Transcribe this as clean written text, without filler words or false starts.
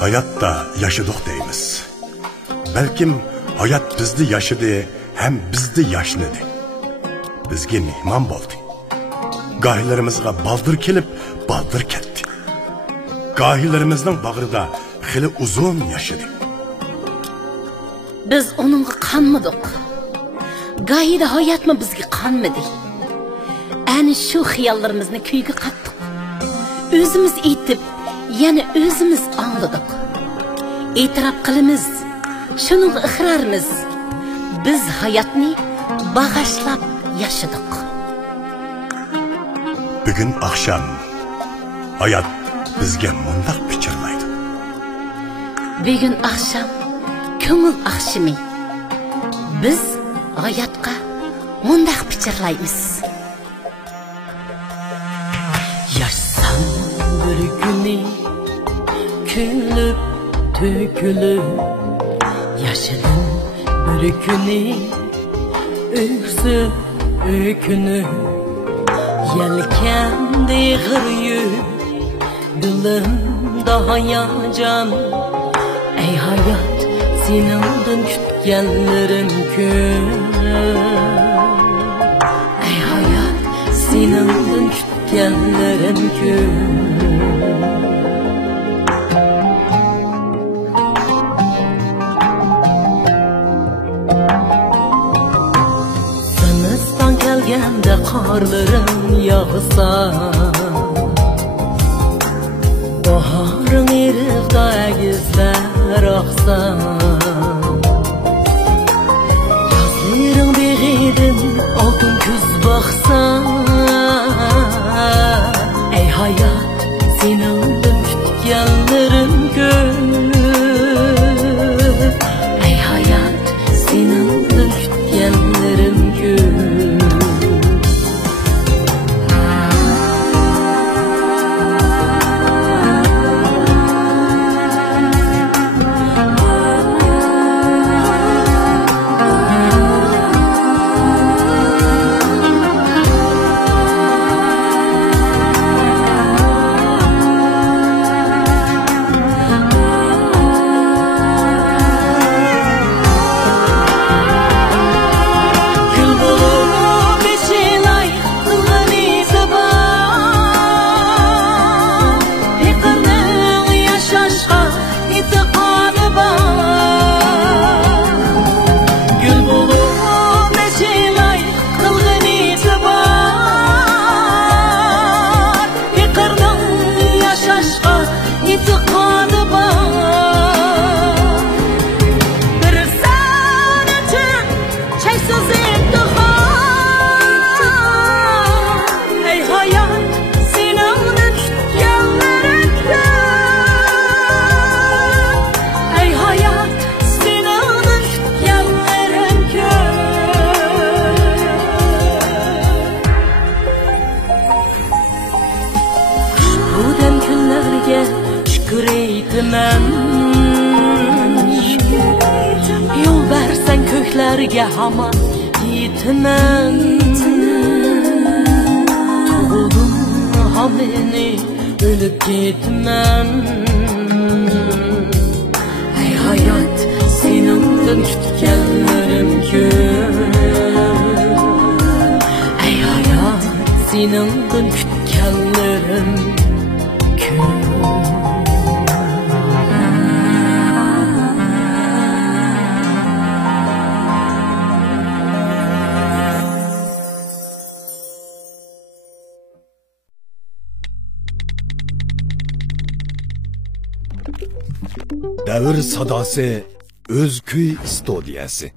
Hayatda yaşadık deymiz. Belkim hayat bizdi yaşadı, hem bizdi yaşladı. Bizge mehman boldu. Gahilerimizga baldır kelip, baldır ketdi. Gahilerimizning bag'rida xili uzun yaşadı. Biz onunla kanmadık. Gayede hayat mı bizge kanmadı. Yani şu xiyallarımızını kuyga kattık. Özümüz etip, yani özümüz anladık. İtiraf kılımız, şunun ikrarımız. Biz hayatını bağışlap yaşadık. Bugün akşam hayat bizge mundaq pichirlaydi. Bugün akşam köngül akşamı biz hayatga mundaq pichirlaymiz. Yaşsam bir günü külüp tökülüp, yaşadım bir günü öksüp ökünüp, yelkendi g'iriyip dilimda hayacan. Ey hayat, senindin kütkenlerim ko'p. Ey hayat, senindin kütkenlerim ko'p. Sanıstan kelgende qarlarım yağsa, baharın eriqda egizler aqsa, yazlarың beğidin altın küz baqsa. Ey hayat, senindin kütkenlerim ko'p. Ey hayat, senindin kütkenlerim ko'p. Şükür eytimen, yol versen köklerge haman yetimen. Tuğuldum hamini ölüp gitmen. Ey hayat, senindin kütkenlerim ko'p. Ey hayat, senindin kütkenlerim ko'p. Davr sadası Özköy studiyasi.